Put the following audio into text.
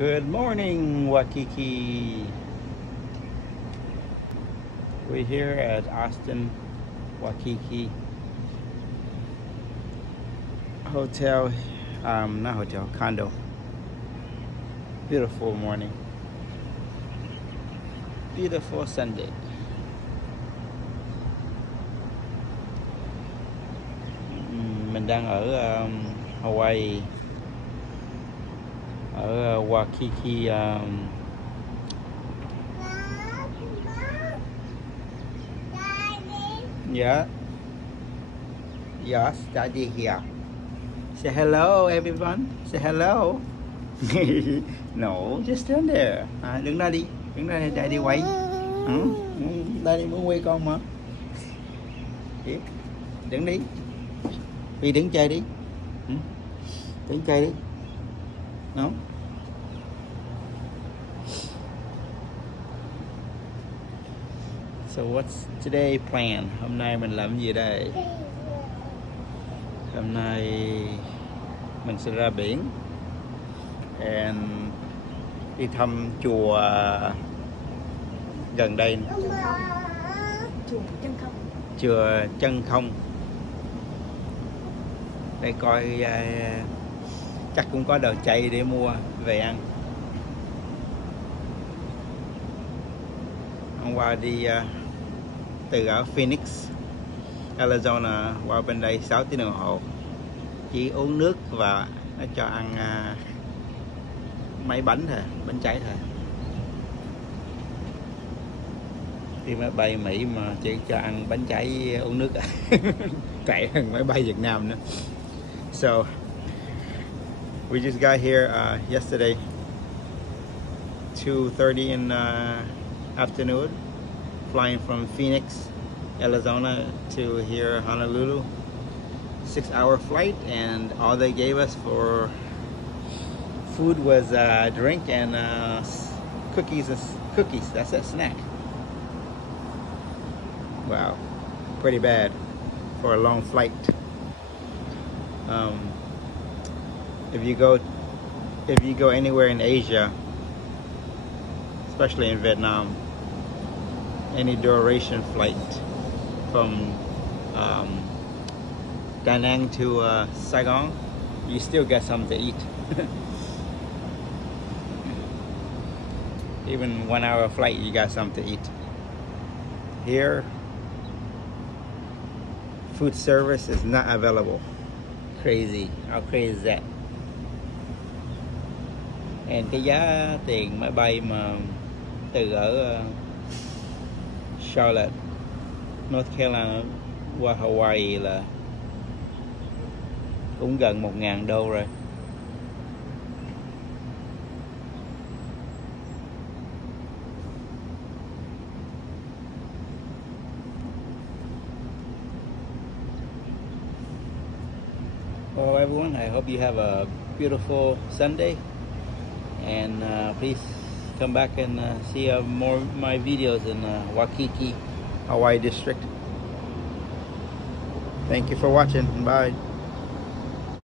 Good morning, Waikiki. We're here at Austin, Waikiki hotel, not hotel, condo. Beautiful morning. Beautiful Sunday. Mình đang ở Hawaii, ở Waikiki. Yeah. Yes, Daddy here. Say hello, everyone. Say hello. No, just stand there. Đứng ra đi. Đứng ra đây, Daddy quay. Daddy muốn quay con mà. Đứng đi. Đi đứng chơi đi. Đứng chơi đi. No. So what's today plan? Hôm nay mình làm gì đây? Hôm nay mình sẽ ra biển and đi thăm chùa gần đây. Chùa Chân Không. Để coi chắc cũng có đồ chay để mua về ăn. Hôm qua đi từ ở Phoenix, Arizona qua bên đây 6 tiếng đồng hồ. Chỉ uống nước và nó cho ăn mấy bánh thôi, bánh cháy thôi. Đi máy bay Mỹ mà chỉ cho ăn bánh cháy uống nước tệ hơn máy bay Việt Nam nữa. So we just got here yesterday, 2:30 in afternoon, flying from Phoenix, Arizona to here Honolulu. 6-hour flight, and all they gave us for food was drink and cookies. That's it, snack. Wow, pretty bad for a long flight. If you go anywhere in Asia, especially in Vietnam, any duration flight from Da Nang to Saigon, you still get something to eat. Even 1-hour flight, you got something to eat. Here, food service is not available. Crazy. How crazy is that? And cái giá tiền máy bay mà từ ở Charlotte, North Carolina qua Hawaii là cũng gần $1,000 rồi. Well, everyone, I hope you have a beautiful Sunday, and please come back and see more of my videos in Waikiki, Hawaii district. Thank you for watching. Bye.